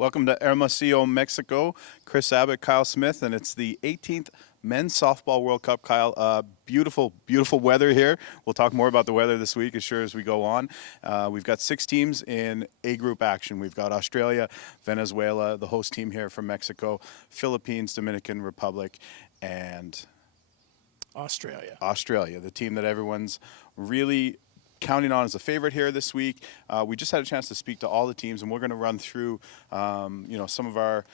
Welcome to Museo, Mexico. Kris, Abbott, Kyle Smith, and it's the 18th Men's Softball World Cup. Kyle, beautiful, beautiful weather here. We'll talk more about the weather this week as sure as we go on. We've got 6 teams in A group action. We've got Australia, Venezuela, the host team here from Mexico, Philippines, Dominican Republic, and Australia, the team that everyone's really counting on as a favorite here this week. We just had a chance to speak to all the teams, and we're going to run through, some of our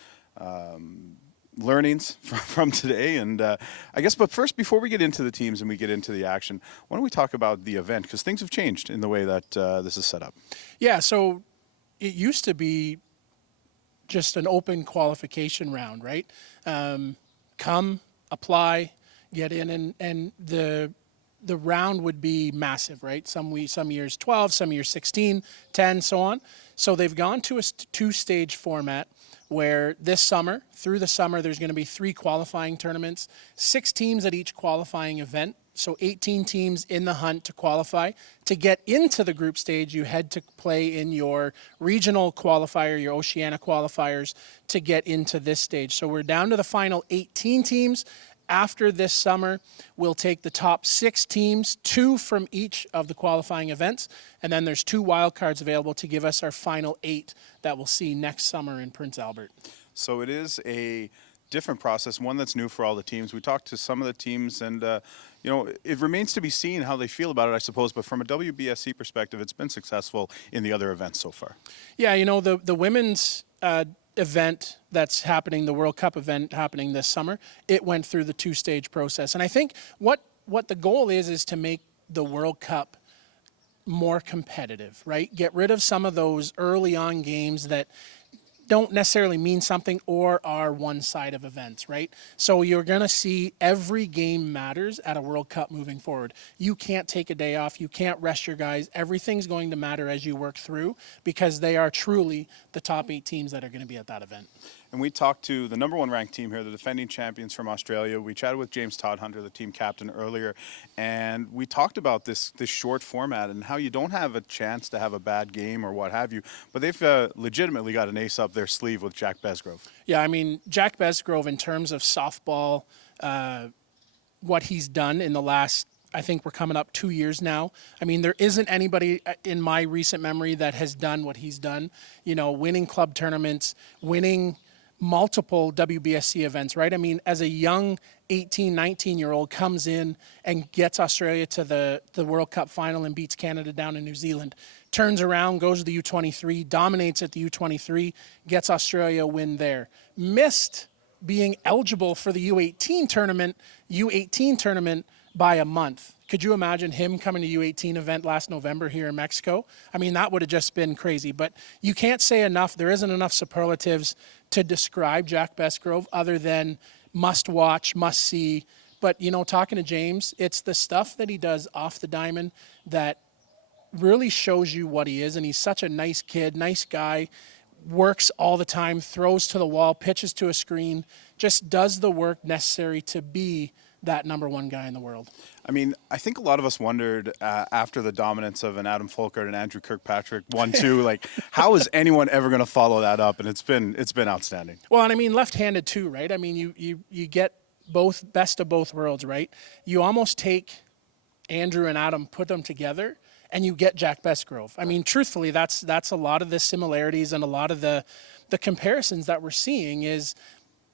learnings from today. And I guess, but first, before we get into the teams and we get into the action, why don't we talk about the event? Because things have changed in the way that this is set up. Yeah, so it used to be just an open qualification round, right? Come, apply, get in, and the round would be massive, right? Some years 12, some years 16, 10, so on. So they've gone to a 2-stage format where this summer, through the summer, there's going to be 3 qualifying tournaments, 6 teams at each qualifying event. So 18 teams in the hunt to qualify. To get into the group stage, you had to play in your regional qualifier, your Oceania qualifiers, to get into this stage. So we're down to the final 18 teams. After this summer, we'll take the top 6 teams, 2 from each of the qualifying events, and then there's 2 wildcards available to give us our final 8 that we'll see next summer in Prince Albert. So it is a different process, one that's new for all the teams. We talked to some of the teams, and it remains to be seen how they feel about it, I suppose. But from a WBSC perspective, it's been successful in the other events so far. Yeah, the women's event that's happening, the World Cup event happening this summer, it went through the 2-stage process. And I think what the goal is to make the World Cup more competitive, right? Get rid of some of those early on games that don't necessarily mean something or are one side of events, right? So you're going to see every game matters at a World Cup moving forward. You can't take a day off. You can't rest your guys. Everything's going to matter as you work through because they are truly the top 8 teams that are going to be at that event. And we talked to the number 1 ranked team here, the defending champions from Australia. We chatted with James Todhunter, the team captain, earlier, and we talked about this short format and how you don't have a chance to have a bad game or what have you, but they've legitimately got an ace up their sleeve with Jack Besgrove. Yeah, I mean, Jack Besgrove, in terms of softball, what he's done in the last, I think we're coming up 2 years now. I mean, there isn't anybody in my recent memory that has done what he's done, winning club tournaments, winning multiple WBSC events, right? I mean, as a young 18, 19-year-old comes in and gets Australia to the World Cup final and beats Canada down in New Zealand, turns around, goes to the U23, dominates at the U23, gets Australia a win there. Missed being eligible for the U18 tournament by a month. Could you imagine him coming to U18 event last November here in Mexico? I mean, that would have just been crazy. But you can't say enough. There isn't enough superlatives to describe Jack Besgrove other than must watch, must see. But, talking to James, it's the stuff that he does off the diamond that really shows you what he is. And he's such a nice kid, nice guy, works all the time, throws to the wall, pitches to a screen, just does the work necessary to be that number 1 guy in the world. I mean, I think a lot of us wondered after the dominance of an Adam Folkert and Andrew Kirkpatrick 1-2, like how is anyone ever going to follow that up? And it's been outstanding. Well, and I mean left-handed too, right? I mean you get both best of both worlds, right? You almost take Andrew and Adam, put them together, and you get Jack Besgrove. I mean, truthfully, that's a lot of the similarities and a lot of the comparisons that we're seeing is.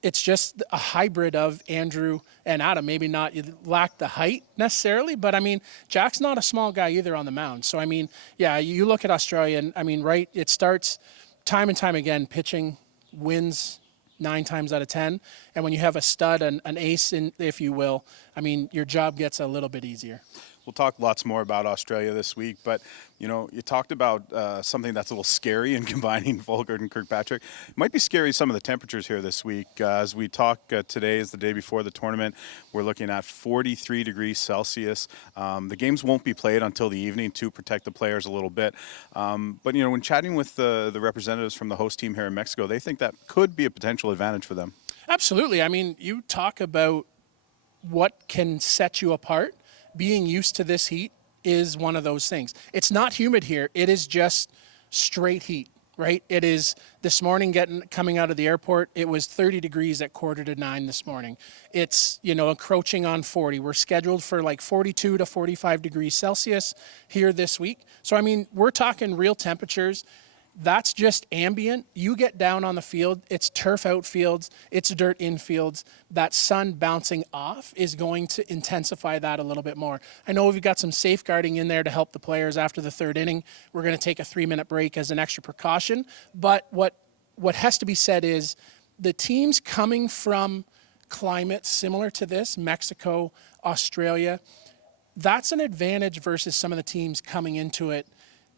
It's just a hybrid of Andrew and Adam. Maybe not, you lack the height necessarily, but I mean, Jack's not a small guy either on the mound. So, I mean, yeah, you look at Australia and I mean, right, it starts time and time again, pitching wins 9 times out of 10. And when you have a stud, an ace, if you will, I mean, your job gets a little bit easier. We'll talk lots more about Australia this week, but, you talked about something that's a little scary in combining Folkert and Kirkpatrick. It might be scary, some of the temperatures here this week. As we talk today is the day before the tournament. We're looking at 43 degrees Celsius. The games won't be played until the evening to protect the players a little bit. But, when chatting with the representatives from the host team here in Mexico, they think that could be a potential advantage for them. Absolutely. I mean, you talk about what can set you apart. Being used to this heat is one of those things. It's not humid here. It is just straight heat. right? It is this morning coming out of the airport, it was 30 degrees at 8:45 this morning. It's, encroaching on 40. We're scheduled for like 42 to 45 degrees Celsius here this week. So, I mean, we're talking real temperatures. That's just ambient. You get down on the field, it's turf outfields, it's dirt infields. That sun bouncing off is going to intensify that a little bit more. I know we've got some safeguarding in there to help the players after the third inning. We're going to take a 3-minute break as an extra precaution. But what has to be said is the teams coming from climates similar to this, Mexico, Australia, that's an advantage versus some of the teams coming into it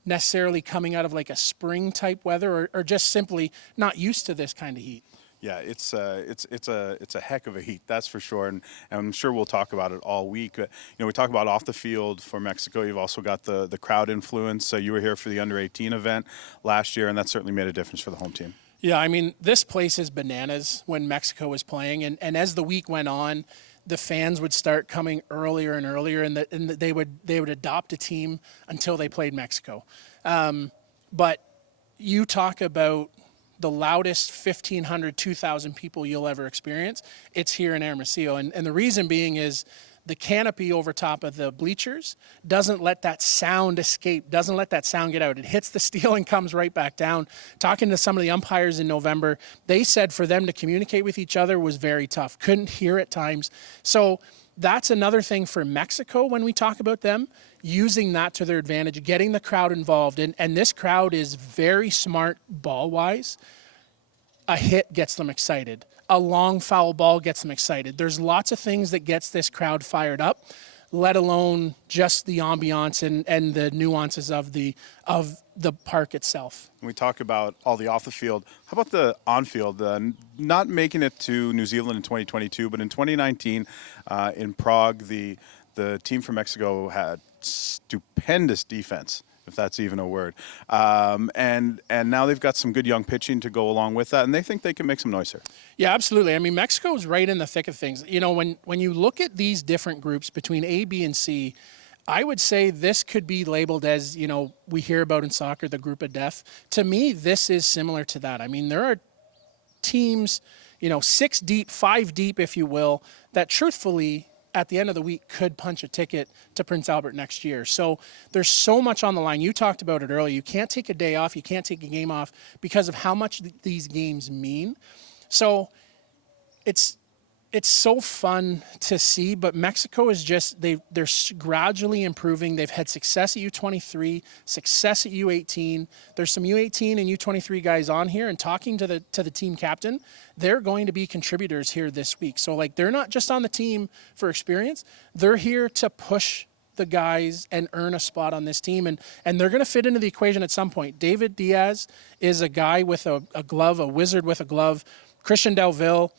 necessarily coming out of like a spring type weather or just simply not used to this kind of heat. Yeah, it's a heck of a heat, that's for sure, and I'm sure we'll talk about it all week. We talk about off the field for Mexico. You've also got the crowd influence. You were here for the under-18 event last year, and that certainly made a difference for the home team. Yeah, I mean, this place is bananas when Mexico was playing, and as the week went on, the fans would start coming earlier and earlier, and they would adopt a team until they played Mexico. But you talk about the loudest 1,500, 2,000 people you'll ever experience. It's here in Museo, and the reason being is the canopy over top of the bleachers doesn't let that sound escape, doesn't let that sound get out. It hits the steel and comes right back down. Talking to some of the umpires in November, they said for them to communicate with each other was very tough. Couldn't hear at times. So that's another thing for Mexico when we talk about them, using that to their advantage, getting the crowd involved. And this crowd is very smart ball-wise. A hit gets them excited. A long foul ball gets them excited. There's lots of things that gets this crowd fired up, let alone just the ambiance and the nuances of the park itself. We talk about all the off the field. How about the on field? Not making it to New Zealand in 2022, but in 2019 in Prague, the team from Mexico had stupendous defense, if that's even a word. And now they've got some good young pitching to go along with that, and they think they can make some noise here. Yeah, absolutely. I mean, Mexico's right in the thick of things. When you look at these different groups between A, B, and C, I would say this could be labeled as, we hear about in soccer, the group of death. To me, this is similar to that. I mean, there are teams, 6 deep, 5 deep, if you will, that truthfully at the end of the week could punch a ticket to Prince Albert next year. So there's so much on the line. You talked about it earlier. You can't take a day off. You can't take a game off because of how much these games mean. So it's so fun to see, but Mexico is just, they're gradually improving. They've had success at U23, success at U18. There's some U18 and U23 guys on here, and talking to the team captain, they're going to be contributors here this week. So they're not just on the team for experience. They're here to push the guys and earn a spot on this team, and they're going to fit into the equation at some point. David Diaz is a guy with a glove, a wizard with a glove. Christian Delville,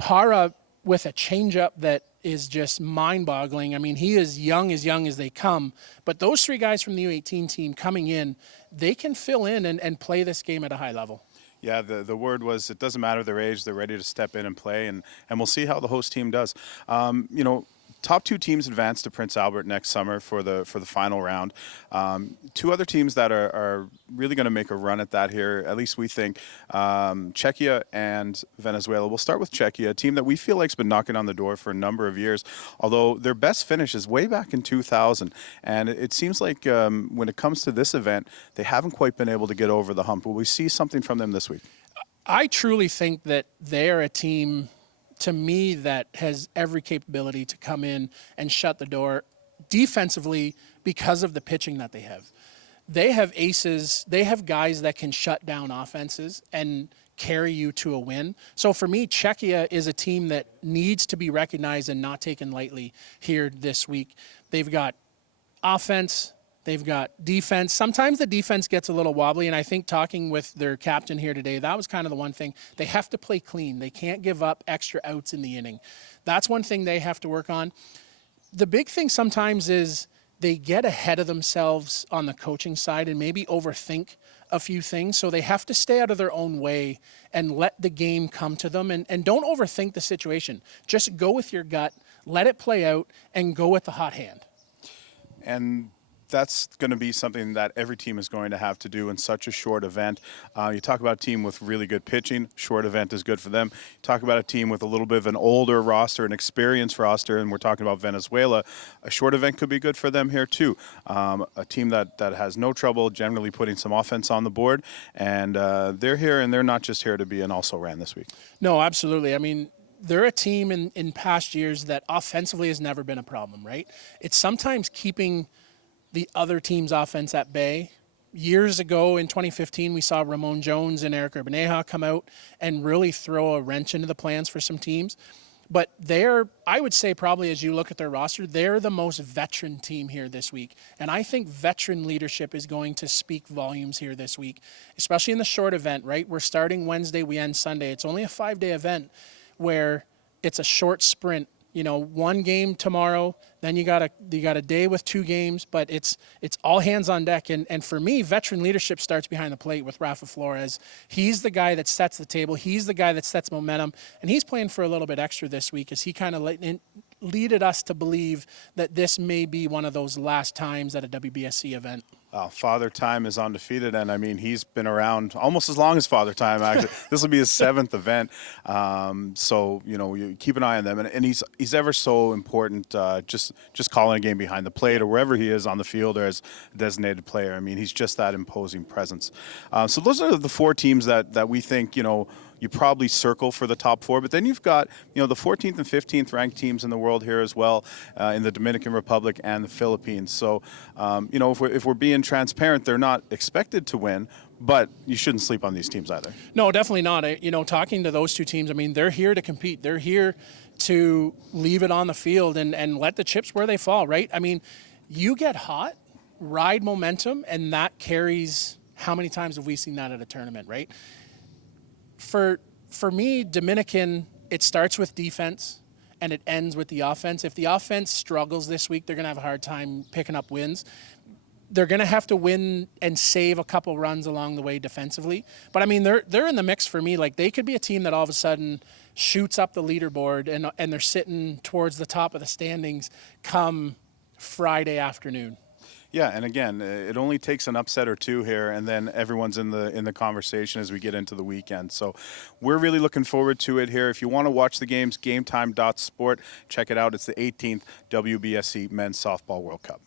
Para with a changeup that is just mind-boggling. I mean, he is young as they come. But those 3 guys from the U18 team coming in, they can fill in and play this game at a high level. Yeah, the word was it doesn't matter their age, they're ready to step in and play, and we'll see how the host team does. Top 2 teams advance to Prince Albert next summer for the final round. 2 other teams that are really going to make a run at that here, at least we think, Czechia and Venezuela. We'll start with Czechia, a team that we feel like's been knocking on the door for a number of years, although their best finish is way back in 2000. And it seems like when it comes to this event, they haven't quite been able to get over the hump. Will we see something from them this week? I truly think that they are a team, to me, that has every capability to come in and shut the door defensively because of the pitching that they have. They have aces. They have guys that can shut down offenses and carry you to a win. So for me, Czechia is a team that needs to be recognized and not taken lightly here this week. They've got offense. They've got defense. Sometimes the defense gets a little wobbly, and I think talking with their captain here today, that was kind of the one thing. They have to play clean. They can't give up extra outs in the inning. That's one thing they have to work on. The big thing sometimes is they get ahead of themselves on the coaching side and maybe overthink a few things, so they have to stay out of their own way and let the game come to them, and don't overthink the situation. Just go with your gut, let it play out, and go with the hot hand. And that's going to be something that every team is going to have to do in such a short event. You talk about a team with really good pitching, short event is good for them. You talk about a team with a little bit of an older roster, an experienced roster, and we're talking about Venezuela. A short event could be good for them here too. A team that has no trouble generally putting some offense on the board, and they're here, and they're not just here to be an also-ran this week. No, absolutely. I mean, they're a team in past years that offensively has never been a problem, right? It's sometimes keeping the other team's offense at bay. Years ago in 2015, we saw Ramon Jones and Eric Urbaneja come out and really throw a wrench into the plans for some teams. But they're, I would say probably as you look at their roster, they're the most veteran team here this week. And I think veteran leadership is going to speak volumes here this week, especially in the short event, right? We're starting Wednesday, we end Sunday. It's only a 5-day event where it's a short sprint. You know, one game tomorrow, then you got a day with 2 games, but it's all hands on deck. And for me, veteran leadership starts behind the plate with Rafa Flores. He's the guy that sets the table. He's the guy that sets momentum, and he's playing for a little bit extra this week as he kind of leaded us to believe that this may be one of those last times at a WBSC event. Father Time is undefeated, and I mean he's been around almost as long as Father Time. Actually, this will be his 7th event, so you know you keep an eye on them, and he's ever so important. Just calling a game behind the plate or wherever he is on the field or as a designated player. I mean he's just that imposing presence. So those are the 4 teams that we think you probably circle for the top 4, but then you've got the 14th and 15th ranked teams in the world here as well, in the Dominican Republic and the Philippines. So if we're being transparent, they're not expected to win, but you shouldn't sleep on these teams either. No, definitely not. Talking to those 2 teams, I mean, they're here to compete. They're here to leave it on the field and let the chips where they fall, right? I mean, you get hot, ride momentum, and that carries, how many times have we seen that at a tournament, right? For me, Dominican, it starts with defense and it ends with the offense. If the offense struggles this week, they're going to have a hard time picking up wins. They're going to have to win and save a couple runs along the way defensively. But I mean, they're in the mix for me. Like, they could be a team that all of a sudden shoots up the leaderboard and they're sitting towards the top of the standings come Friday afternoon. Yeah, and again, it only takes an upset or 2 here, and then everyone's in the conversation as we get into the weekend. So we're really looking forward to it here. If you want to watch the games, gametime.sport, check it out. It's the 18th WBSC Men's Softball World Cup.